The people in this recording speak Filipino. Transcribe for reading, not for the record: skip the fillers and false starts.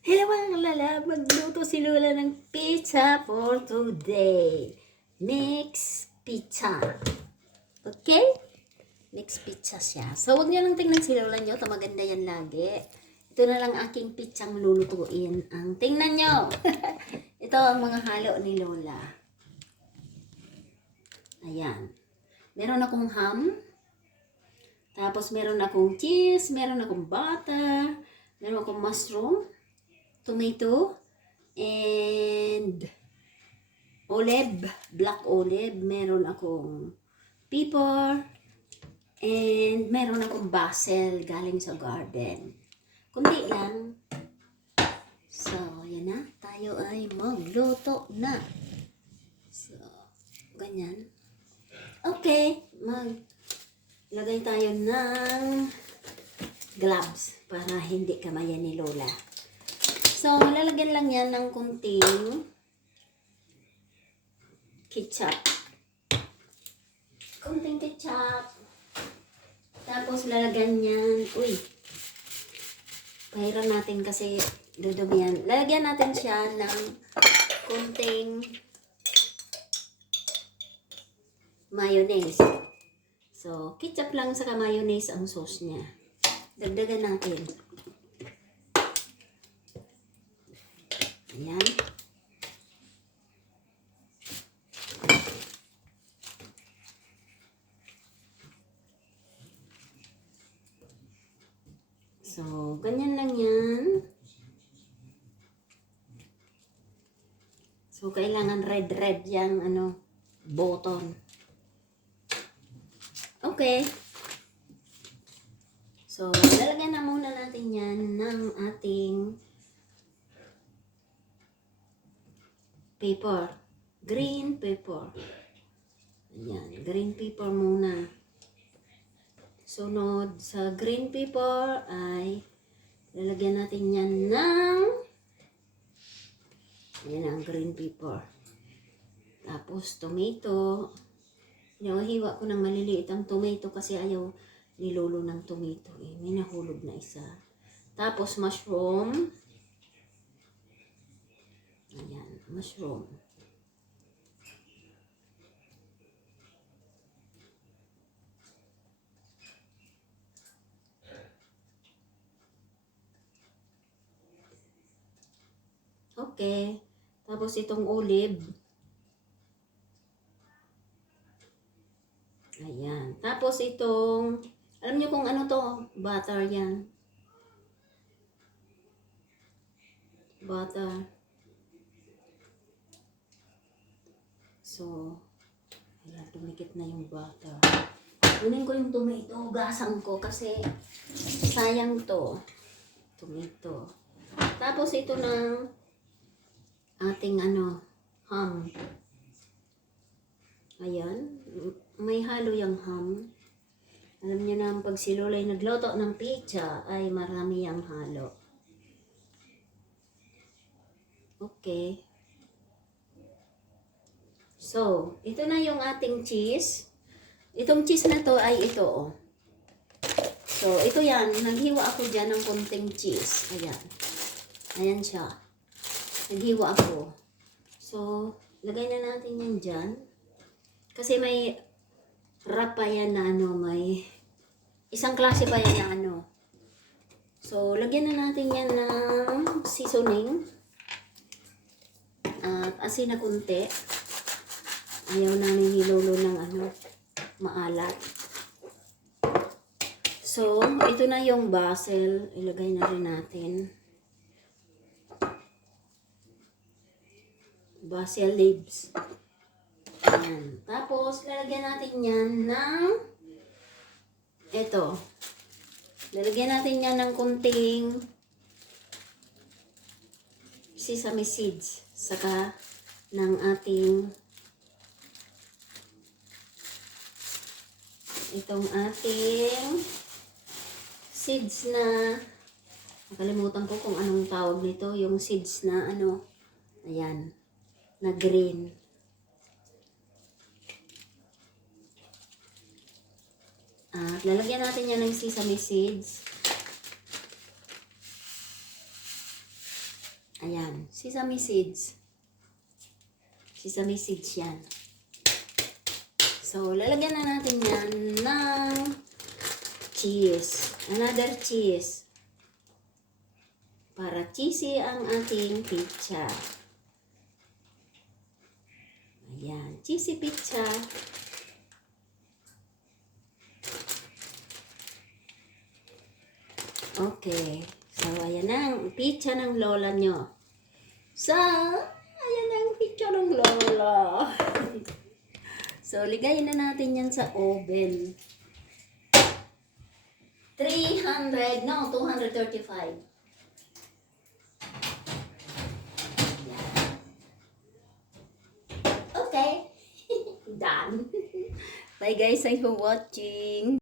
Hello mga kalala, magluto si Lola ng pizza for today. Mix pizza. Okay? Mix pizza siya. So, huwag niyo lang tingnan si Lola niyo. Ito maganda yan lagi. Ito na lang aking pizzang lulutuin. Ang tingnan niyo. Ito ang mga halo ni Lola. Ayan. Meron akong ham. Tapos meron akong cheese. Meron akong butter. Meron akong mushroom. Tomato, and olive, black olive. Meron akong pepper, and meron akong basil galing sa garden. Kundi lang. So, yan na. Tayo ay magluto na. So, ganyan. Okay, maglagay tayo ng gloves para hindi kamayan ni Lola. So, lalagyan lang yan ng kunting ketchup. Kunting ketchup. Tapos, lalagyan yan. Uy. Pahiran natin kasi dudumi yan. Lalagyan natin siya ng kunting mayonnaise. So, ketchup lang saka mayonnaise ang sauce niya. Dagdagan natin. Ayan. So, ganyan lang yan. So, kailangan red yung button. Okay. So, lalagyan na muna natin yan ng ating pepper. Green pepper. Ayan, green pepper muna. Sunod sa green pepper ay lalagyan natin yan ng ayan ang green pepper. Tapos tomato. Hiwa ko ng maliliit ang tomato kasi ayaw ni Lolo ng tomato. May nahulog na isa. Tapos mushroom. Ayan, mushroom. Okay. Tapos itong olive. Ayan. Tapos itong, alam niyo kung ano to? Butter yan. Butter. So, ayan, tumikit na yung butter. Kunin ko yung tomato, hugasan ko kasi sayang to. Tomato. Tapos ito ng ating ham. Ayan, may halo yung ham. Alam niyo na pag si Lola ay nagluto ng pizza ay marami yung halo. Okay. So, ito na yung ating cheese. Itong cheese na to ay ito, oh. So, ito yan. Naghiwa ako dyan ng konting cheese. Ayan. Ayan siya. Naghiwa ako. So, lagay na natin yan dyan. Kasi may wrap pa yan na may isang klase pa yan na So, lagyan na natin yan ng seasoning. At asin na kunti. Ayaw namin hilolo ng maalat. So, ito na yung basil. Ilagay na rin natin. Basil leaves. Ayan. Tapos, lalagyan natin yan ng ito. Lalagyan natin yan ng kunting sesame seeds. Saka ng ating itong ating seeds na nakalimutan ko kung anong tawag nito, yung seeds na ayan, na green. At lalagyan natin yan ng sesame seeds. Ayan, sesame seeds. Sesame seeds yan. So, lalagyan na natin yan ng cheese. Another cheese. Para cheesy ang ating pizza. Ayan, cheesy pizza. Okay. So, ayan na ang pizza ng lola nyo. So, ayan na ang pizza ng lola. So, ligayin na natin yan sa oven. 235. Okay. Done. Bye guys. Thanks for watching.